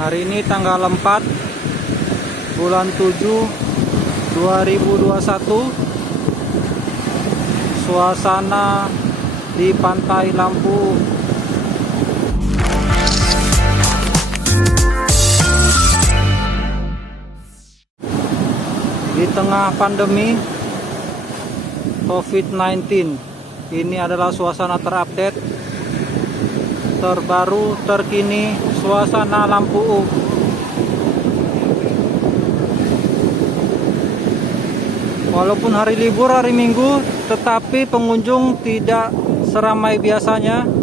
Hari ini tanggal 4 bulan 7 2021. Suasana di Pantai Lampu. Di tengah pandemi COVID-19, ini adalah suasana terupdate, terbaru, terkini, suasana Lampu. Walaupun hari libur, hari Minggu, tetapi pengunjung tidak seramai biasanya.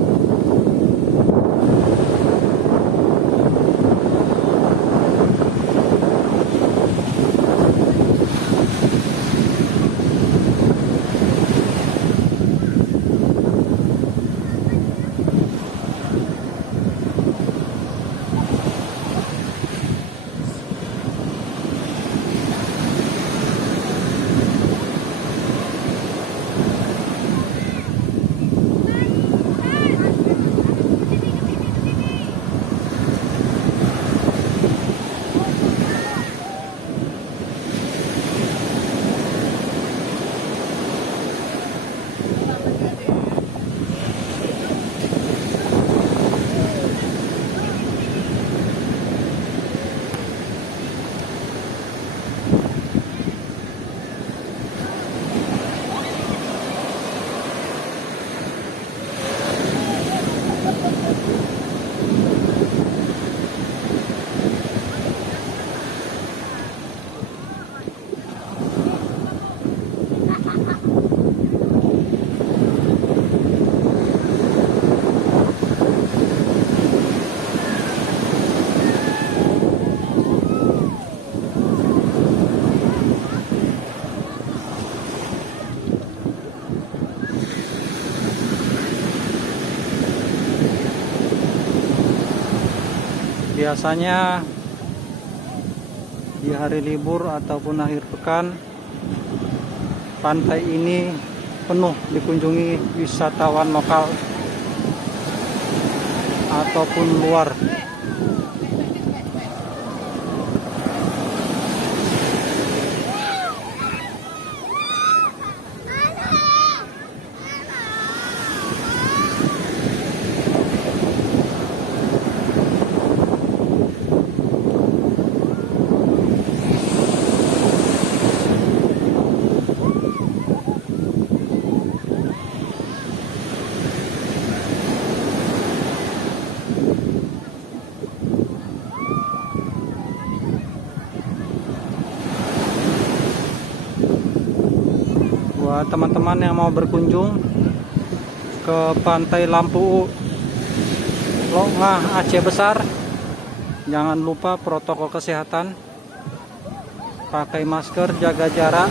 Biasanya di hari libur ataupun akhir pekan, pantai ini penuh dikunjungi wisatawan lokal ataupun luar. Buat teman-teman yang mau berkunjung ke Pantai Lampu Longah Aceh Besar, jangan lupa protokol kesehatan, pakai masker, jaga jarak,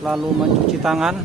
selalu mencuci tangan.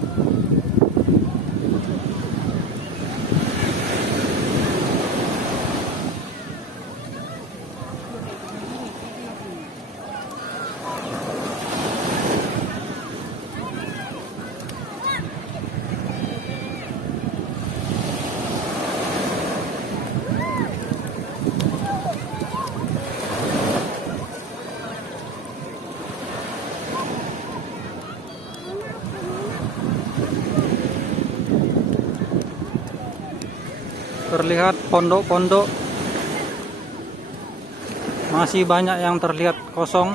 Terlihat pondok-pondok, masih banyak yang terlihat kosong.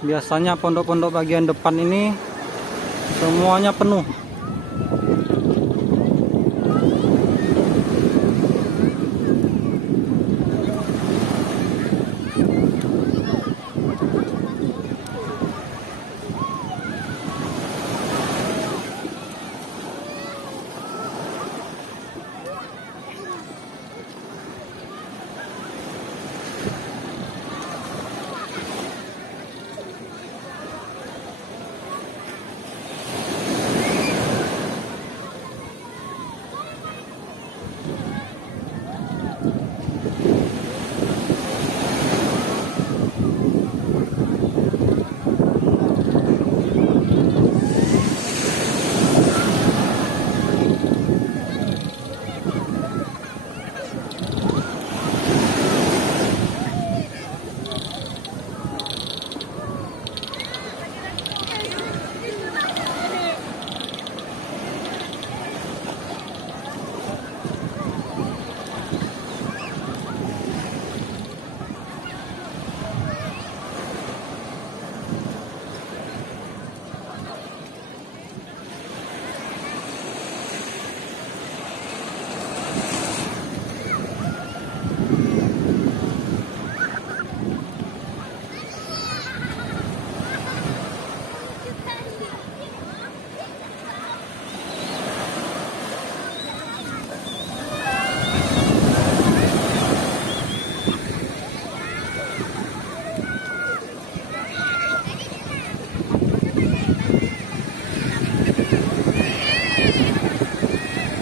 Biasanya pondok-pondok bagian depan ini semuanya penuh.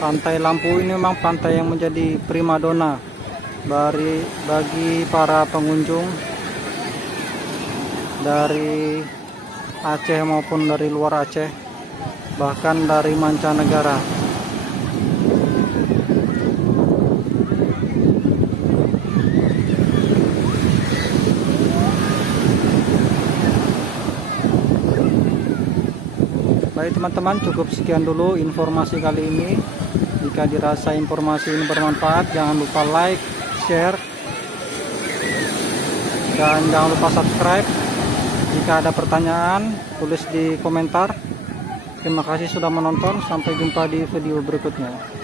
Pantai Lampu ini memang pantai yang menjadi primadona bagi para pengunjung dari Aceh maupun dari luar Aceh, bahkan dari mancanegara. Baik teman-teman, cukup sekian dulu informasi kali ini. Jika dirasa informasi ini bermanfaat, jangan lupa like, share, dan jangan lupa subscribe. Jika ada pertanyaan, tulis di komentar. Terima kasih sudah menonton, sampai jumpa di video berikutnya.